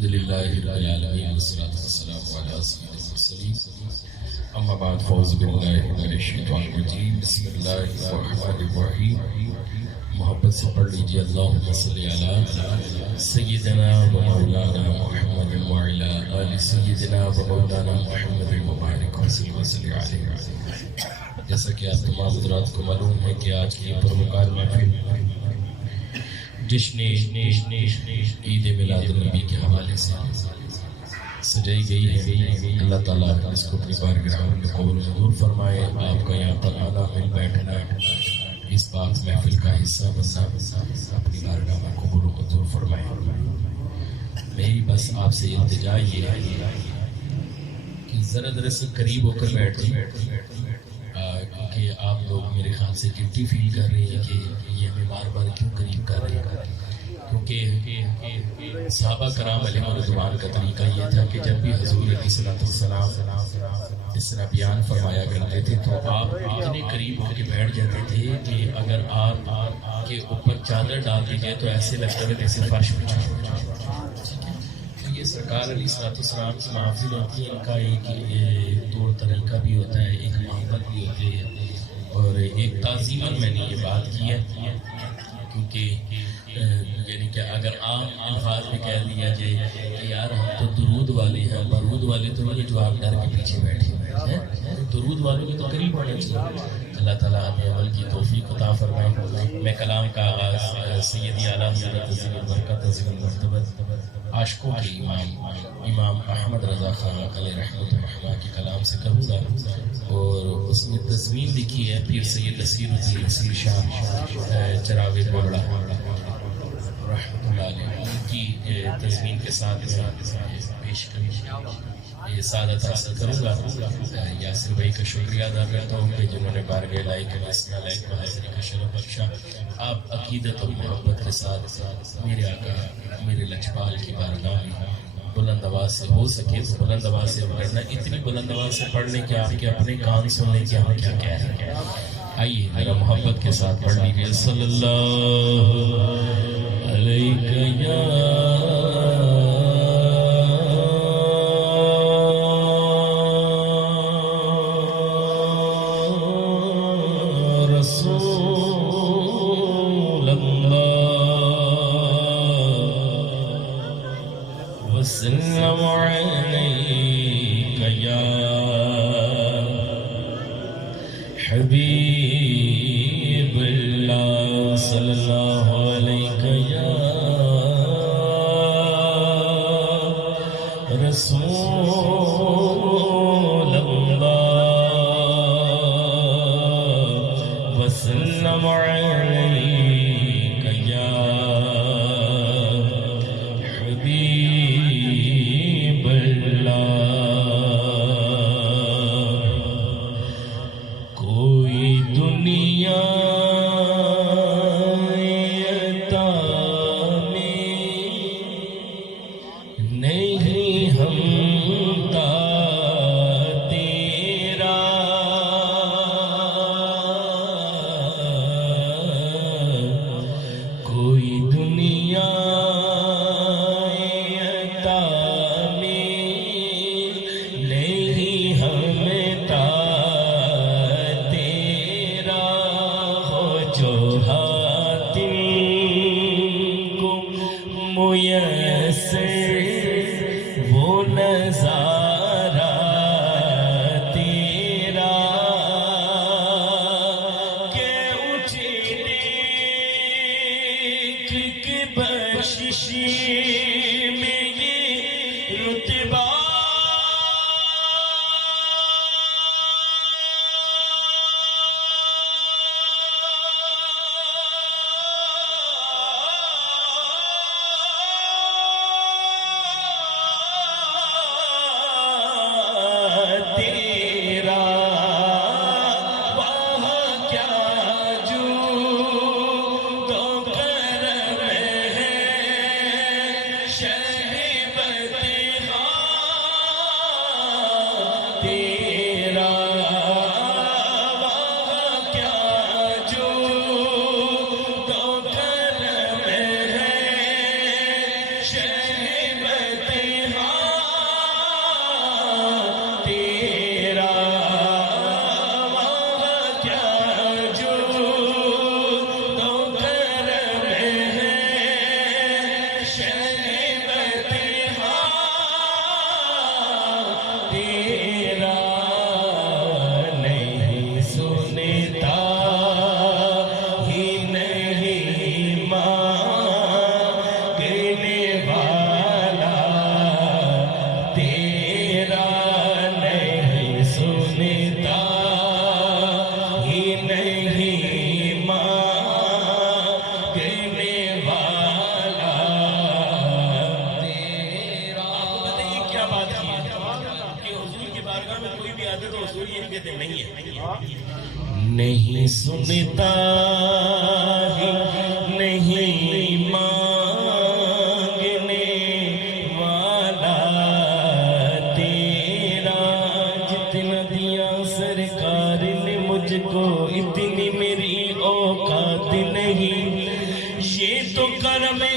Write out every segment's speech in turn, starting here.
الحمد لله رب العالمين والصلاة والسلام على سيد المرسلين اما بعد فاعوذ باللہ من الشیطان الرجیم بسم اللہ الرحمن الرحیم محبت سے پڑھ لیجیے اللہم صلی علی سیدنا و مولانا محمد وعلی آل سیدنا و مولانا محمد مبارک وسلم علیہ. جیسا کہ آپ تمام حضرات کو معلوم ہے کہ آج کی پروکار محفل جشن عید میلاد النبی کے حوالے سے سجائی گئی ہے. اللہ تعالیٰ اس کو اپنی بارگاہ میں قبول و منظور فرمائے. آپ کا یہاں پر آنا مل بیٹھنا اس پاک محفل کا حصہ بننا اپنی بارگاہ میں قبول و منظور فرمائے. میری بس آپ سے التجا یہ ہے کہ ذرا سے قریب ہو کر بیٹھ جائیں، کیونکہ آپ لوگ میرے خیال سے گلٹی فیل کر رہے ہیں کہ یہ ہمیں بار بار کیوں قریب کر رہے ہیں. کیونکہ صحابہ کرام علیہ رضوان کا طریقہ یہ تھا کہ جب بھی حضور علیہ السلام اس طرح بیان فرمایا کرتے تھے تو آپ اتنے قریب ہو کے بیٹھ جاتے تھے کہ اگر آپ کے اوپر چادر ڈال دی جائے تو ایسے لگتا ہے جیسے فرش بچھا ہو جائے. یہ سرکار علیہ السلام کی محافل ہوتی ہے، ان کا ایک طور طریقہ بھی ہوتا ہے، ایک محبت بھی ہوتی ہے، اور ایک تعظیماً میں نے یہ بات کی ہے. کیونکہ یعنی کہ اگر عام الفاظ میں کہہ دیا جائے کہ یار ہم تو درود والے ہیں، برود والے تو نہیں جو آپ ڈر کے پیچھے بیٹھے ہیں، درود والوں کے تو قریب ہونا چاہیے. اللہ تعالیٰ ہمیں عمل کی توفیق عطا فرمائے. میں کلام کا آغاز سیدی اعلیٰ حضرت عظیم البرکت عظیم المرتبت عاشقوں کے امام احمد رضا خان علیہ رحمۃ الرحمٰ کے کلام سے کروں گا، اور اس نے تضمین لکھی ہے پیر سید نصیر الدین نصیر شاہ چراغ بوڑا رحمۃ اللہ علیہ کی تضمین کے ساتھ پیش یہ سعادت حاصل کروں گا. یاسر بھائی کا شکریہ ادا کرتا ہوں کہ جنہوں نے بارگاہ الہی کے مسئلہ لائق و حاضری کا شرف بخشا. آپ عقیدت اور محبت کے ساتھ میرے آقا میرے لچپال کی بارگاہ میں بلند آواز سے ہو سکے تو بلند آواز سے پڑھنا، اتنی بلند آواز سے پڑھ لیں کہ آپ کے اپنے کان سن لیں کہ ہم کیا کہہ رہے ہیں. آئیے ذرا محبت کے ساتھ پڑھ لیجیے. صلی اللہ علیہ یا وسلم علیک یا حبیب اللہ صلی اللہ علیک یا رسول اللہ وسلم علیک یا نہیں سنتا ہی نہیں مانگنے والا تیرا، جتنا دیا سرکار نے مجھ کو اتنی میری اوقات نہیں، یہ تو کرم ہے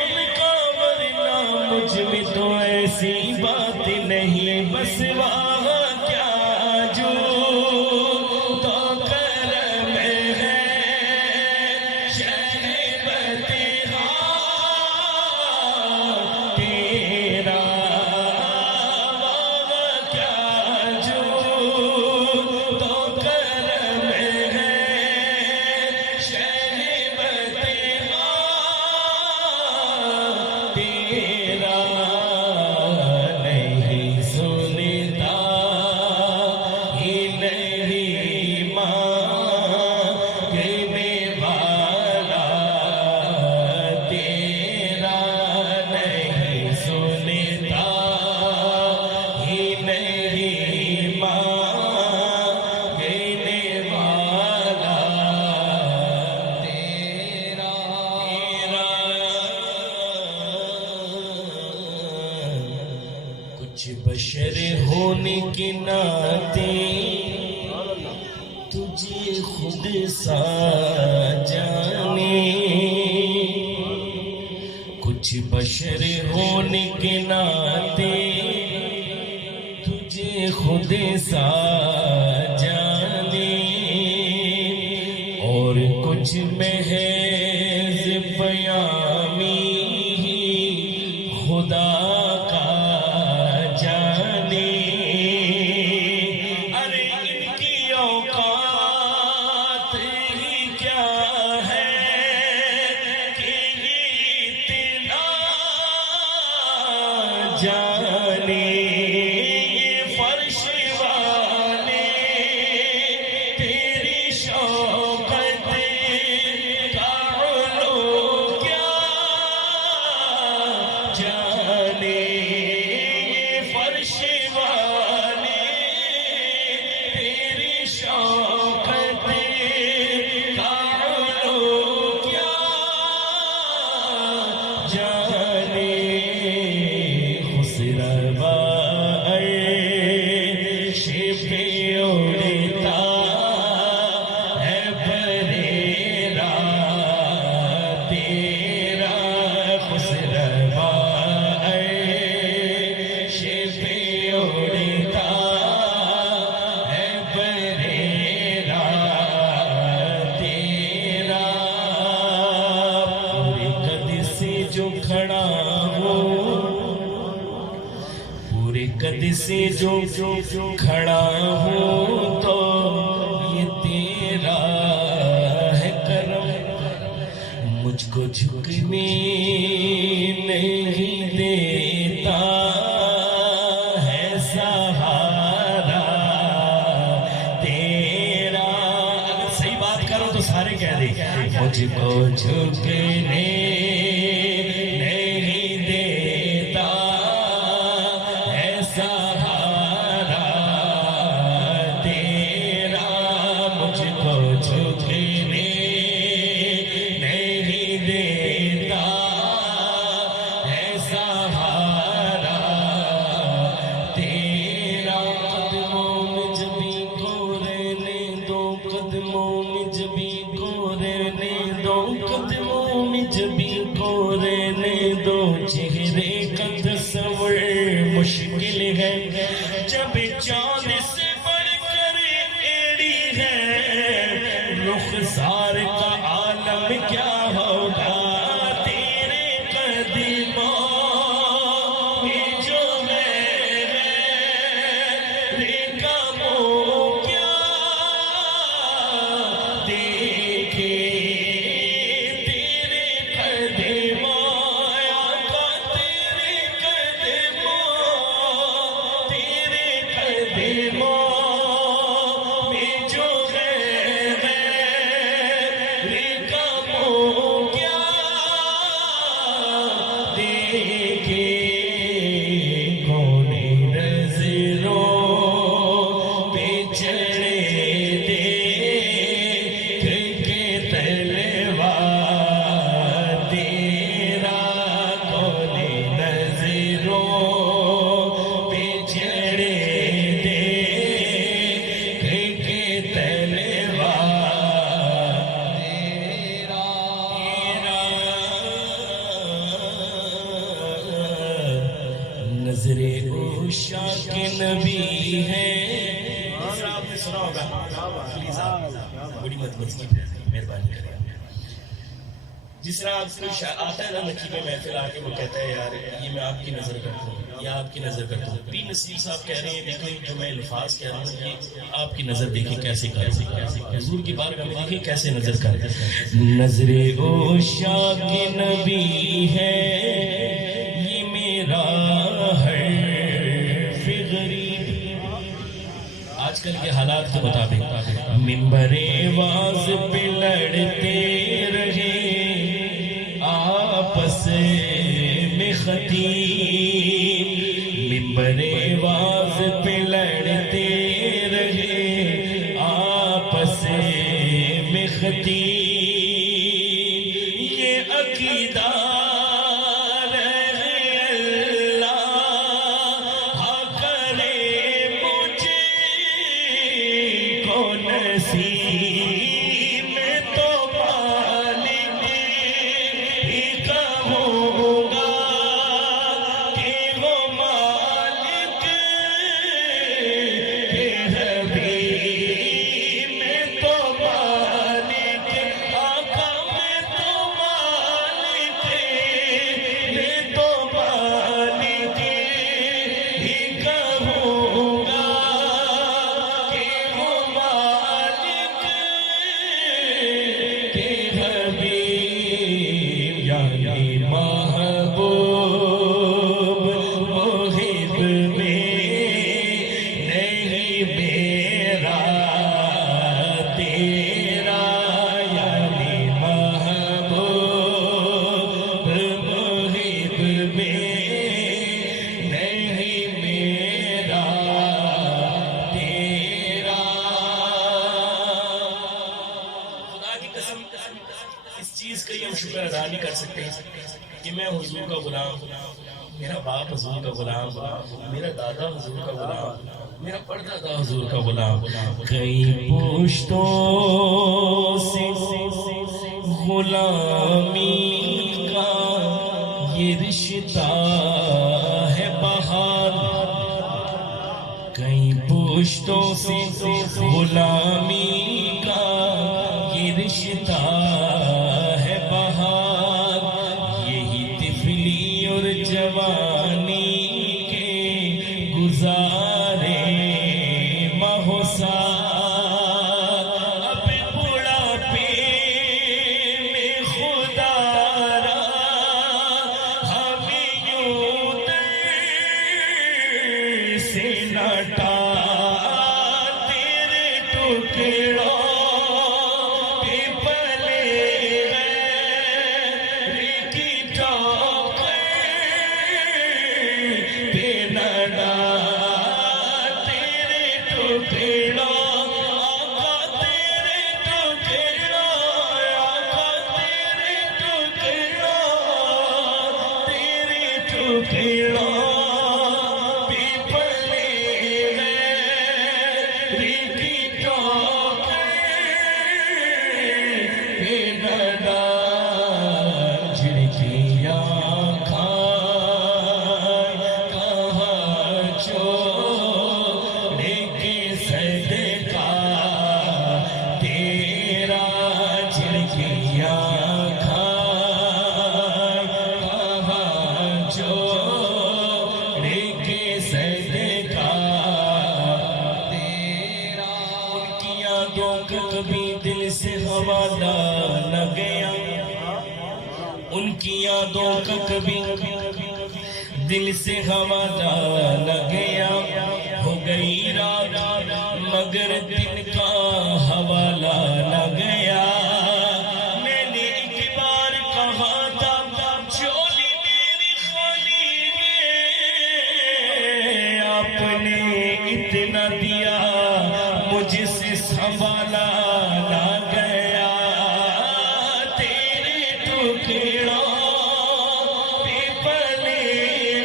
ان کا ورنہ مجھ میں تو ایسی بات نہیں، بس وہاں کیا جو تو کرم ہے شہر بتہا تیرا، وہاں کیا جو تو کرم ہے شہر بتہا تیرا، نہیں سنتا ہی نہیں مانگنے والا تیرا، نہیں سنتا ہی نہیں مانگنے والا تیرا، کچھ بشر ہونے کے ناطے تجھے خود سا جانے، کچھ بشر ہونے کے ناطے تجھے خود سا جانے، اور کچھ محض پیامی ہی خدا کا جانے، ارے ان کی اوقات ہی کیا ہے کہ اتنا جانے، یہ فرش والے تیری شوقت کا علو کیا جانے، یہ فرش والے تیری شوقت کا علو کیا جانے، خسروا عرش پہ اڑتا ہے بریرا تیرا، خسروا عرش پہ اڑتا ہے بریرا تیرا، پورے قد سے جو کھڑا ہو، پورے قد سے جو کھڑا ہوں تو یہ تیرا ہے کرم، مجھ کو جھکنے نہیں دیتا ہے سہارا تیرا، اگر صحیح بات کرو تو سارے کہہ دیں، مجھ کو جھکنے نہیں دیتا ہے سہارا تیرا، مجھ کو جھکنے نہیں دیتا ہے سہارا تیرا، قدموں میں جبھی کو رہنے دو، قدموں میں جبھی کو رہنے دو، قدموں میں جبھی کو رہنے دو، چہرے کا تصور مشکل ہے جب چاند سے بڑھ کر ایڑی ہے، رخسار کا عالم کیا ہوگا تیرے قدموں میں جو ہے کاموں کیا دیکھے تیرے قدموں، آقا تیرے قدموں میں جو ہے نبی ہیں. آپ نے سنا ہوگا پلیز آپ بڑی مدمت کی مہربانی کریں. جس طرح آپ کو آتا ہے نا نقیب محفل آ کے وہ کہتا ہے یار یہ میں آپ کی نظر کرتا ہوں یا آپ کی نظر کرتا ہوں. پیر نصیر صاحب کہہ رہے ہیں دیکھیں جو میں الفاظ کہہ رہا ہوں یہ آپ کی نظر دیکھیں کیسے کریں. حضور کی بات میں دیکھیں کیسے نظر کریں. نظر اوشا کے نبی ہے یہ میرا حرف غریب. آج کل کے حالات کے مطابق منبر واز پہ لڑتے رہے آپس میں خطیب. منبر واز پہ لڑتے رہے آپس میں خطیب. یہ عقیدہ میرا باپ حضور کا غلام، میرا دادا حضور کا غلام، میرا پردادا حضور کا غلام. کئی پشتوں سے غلامی کا یہ رشتہ ہے بہار. کئی پشتوں سے غلامی کا یہ رشتہ ہے بہار. یہی طفلی اور جوانی کے گزارے مہوسا. اب بڑھاپے میں خدا را ہمیں یوں در سے نہ ٹال. تیرے ٹکڑوں پہ پلے غیر کی ٹوکر پہ نہ ڈال. تیرے ٹکڑوں آقا تیرے ٹکڑوں آقا تیرے ٹکڑوں پہ پلے غیر کی ٹوکر پہ نہ ڈال. جھڑکیاں کھائے کہاں چھوڑ کے صدقہ تیرا. جھڑکیاں کھائے کہاں چھوڑ کے صدقہ تیرا. ان کی یادوں کا کبھی دل سے حوالہ نہ گیا. ان کی یادوں کا کبھی دل سے حوالہ نہ گیا. ہو گئی رات مگر دن کا حوالہ نہ گیا. میں نے ایک بار کہا تھا چولی میری خالی ہے. آپ نے اتنا دیا مجھ سے سنبھالا نہ گیا. تیرے ٹکڑوں پہ پلے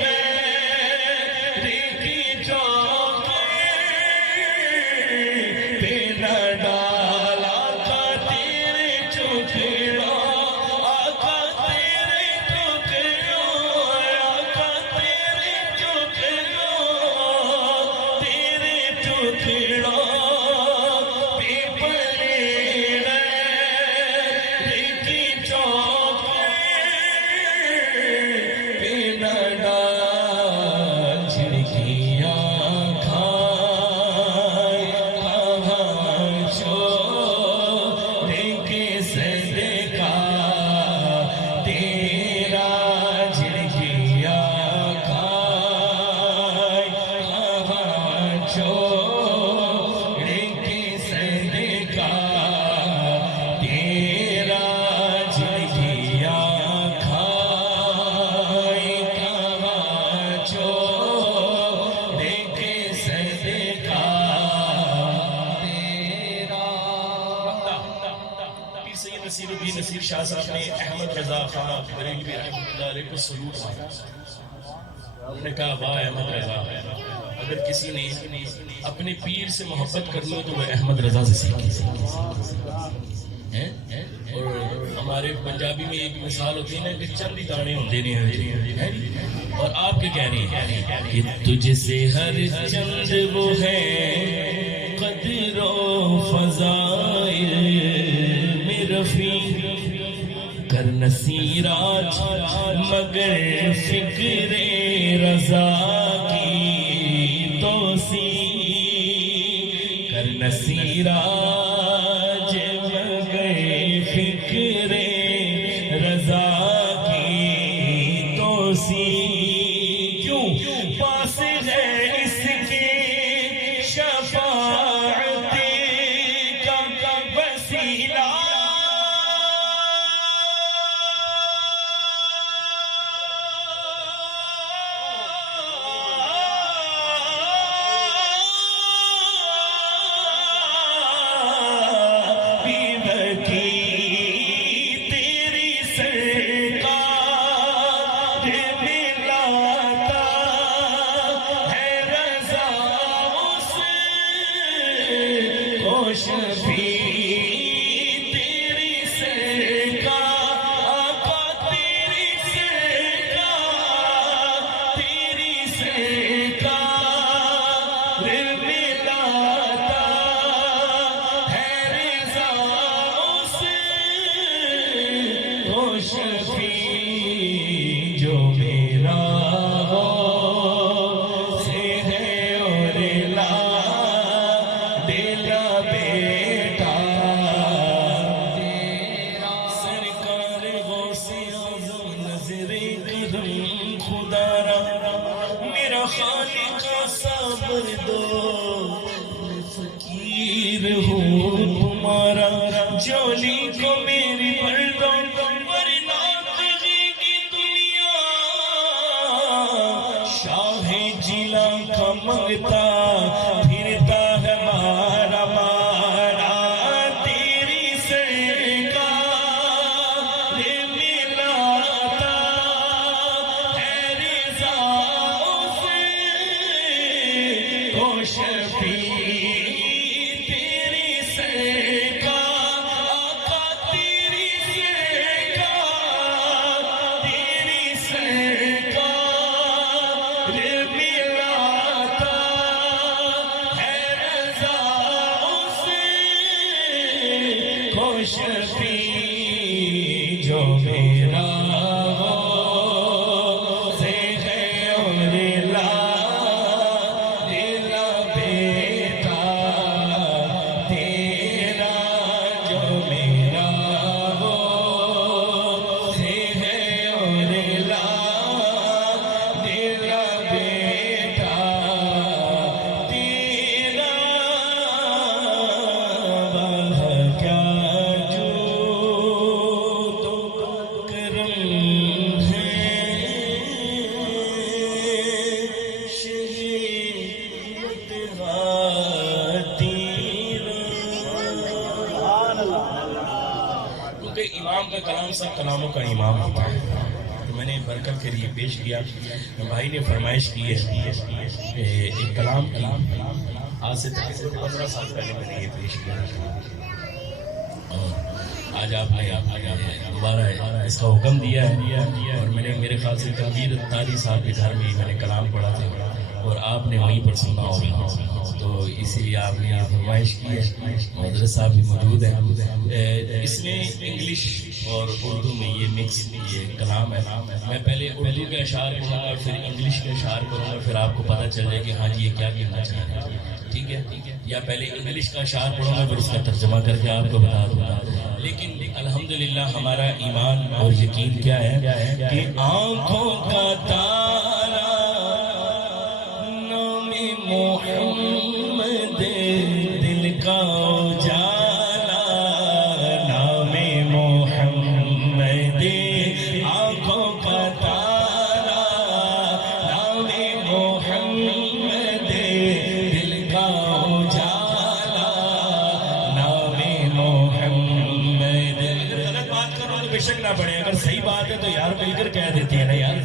غیر کی ٹوکر پہ نہ ڈال. آقا تیرے ٹکڑوں آقا تیرے ٹکڑوں آقا تیرے ٹکڑوں سید نصیر الدین نصیر شاہ صاحب نے احمد رضا خان بریلوی رحمۃ اللہ علیہ کو سلوٹ مارا. انہوں نے کہا واہ احمد رضا، اگر کسی نے اپنے پیر سے محبت کرنی ہو تو وہ احمد رضا سے سیکھے. اور ہمارے پنجابی میں ایک مثال ہوتی ہے نا کہ چند ہی دانے ہوتے ہیں، اور آپ کے کہہ رہے ہیں کہ تجھ سے ہر چند وہ ہے قدر و فضائل میں رفیع، کر نصیرات مگر فکر رضا کی توسیع، کر نصیرات فکر رضا کی توسیع، کیوں پاس ہے اس کے شفاعت کا وسیلہ، فقیر ہوں تمہارا جولی کو میری مردوں ورنہ تجھی کی دنیا، شاہ جلا کا منگتا پھرتا ہے مارا مارا، تیری سرکار ملاتا ہے رضا اسے او شفیع، جو میرا ہو سے ہے اور لا بیٹا تیرا، جو میرا ہو سے ہے اور لا بیٹا تیرا، کیا امام کا کلام سب کلاموں کا امام ہوتا ہے. تو میں نے برکت کے لیے پیش کیا. بھائی نے فرمائش کی ہے کہ ایک کلام آج سے 15 سال پہلے میں نے یہ پیش کیا، اور آج آپ نے دوبارہ اس کا حکم دیا ہے. اور میں نے میرے خیال سے تنویر تاری صاحب کے گھر میں میں نے کلام پڑھا تھا اور آپ نے وہیں پر سنا ہوگا، تو اسی لیے آپ نے فرمائش کی ہے. حضرت صاحب بھی موجود ہیں. اس میں انگلش اور اردو میں یہ مکس یہ کلام ہے. میں پہلے اردو کا اشعار پڑھوں گا پھر انگلش کا اشعار کروں گا، پھر آپ کو پتہ چل جائے کہ ہاں جی یہ کیا کہنا چاہ رہے ہیں. ٹھیک ہے، یا پہلے انگلش کا اشعار پڑھوں گا پھر اس کا ترجمہ کر کے آپ کو بتا دوں گا. لیکن الحمدللہ ہمارا ایمان اور یقین کیا ہے کہ آنکھوں کا تارا نام محمد، دل کا اجالا نام محمد، آنکھوں کا تارا نام محمد، دل کا اجالا نام محمد. نہ پڑے. اگر صحیح بات ہے تو یار مل کر کہہ دیتے ہیں نا یار